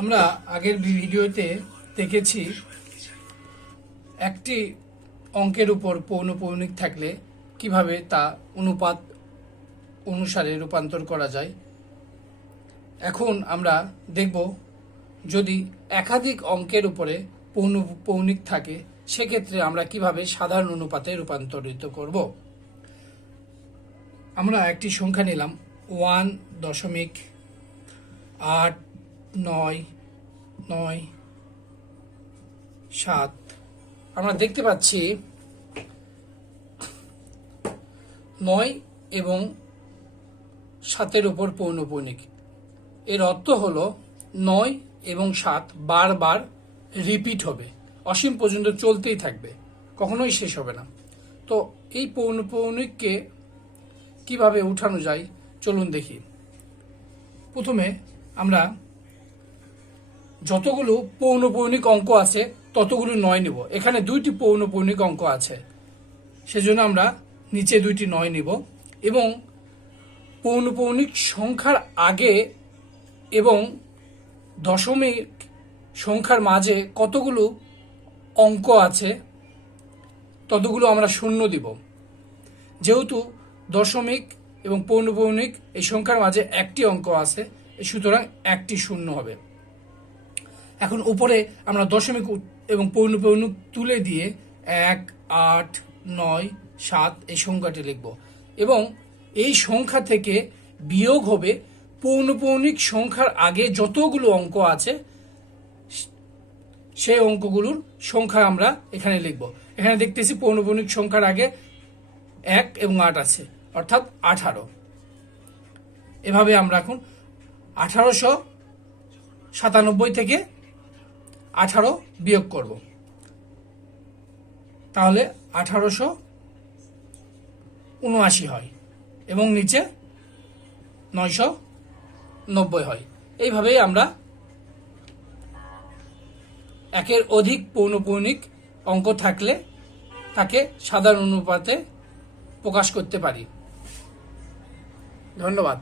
আমরা আগের ভিডিওতে দেখেছি একটি অঙ্কের উপর পৌনঃপুনিক থাকলে কিভাবে তা অনুপাত অনুসারে রূপান্তর করা যায়। এখন আমরা দেখব যদি একাধিক অঙ্কের উপরে পৌনঃপুনিক থাকে সেক্ষেত্রে আমরা কিভাবে সাধারণ অনুপাতে রূপান্তরিত করব। আমরা একটি সংখ্যা নিলাম 1.89997। আমরা দেখতে পাচ্ছি 9 এবং 7-এর উপর পৌনঃপুনিক। এর অর্থ হলো 9 এবং 7 বারবার রিপিট হবে, অসীম পর্যন্ত চলতেই থাকবে, কখনোই শেষ হবে না। তো এই পৌনঃপুনিককে কিভাবে উঠানো যায় চলুন দেখি। প্রথমে আমরা যতগুলো পৌনঃপুনিক অঙ্ক আছে ততগুলো 9 নিব। এখানে 2টি পৌনঃপুনিক অঙ্ক আছে, সেজন্য আমরা নিচে 2টি 9 নিব এবং পৌনঃপুনিক সংখ্যার আগে এবং দশমিক সংখ্যার মাঝে কতগুলো অঙ্ক আছে ততগুলো আমরা শূন্য দিব। যেহেতু দশমিক এবং পৌনঃপুনিক এই সংখ্যার মাঝে একটি অঙ্ক আছে, সুতরাং একটি শূন্য হবে। এখন উপরে আমরা দশমিক এবং পৌনঃপুনিক তুলে দিয়ে 1, 8, 9, 7 এই সংখ্যাটি লিখব এবং এই সংখ্যা থেকে বিয়োগ হবে পৌনঃপুনিক সংখ্যার আগে যতগুলো অঙ্ক আছে সেই অঙ্কগুলোর সংখ্যা আমরা এখানে লিখব। এখানে দেখতেছি পৌনঃপুনিক সংখ্যার আগে 1 এবং 8 আছে, অর্থাৎ 18। এভাবে আমরা এখন 1897 থেকে 18 বিয়োগ করব, তাহলে 1879 হয় এবং নিচে 990 হয়। এইভাবেই আমরা একের অধিক পৌনঃপুনিক অঙ্ক থাকলে তাকে সাধারণ অনুপাতে প্রকাশ করতে পারি। ধন্যবাদ।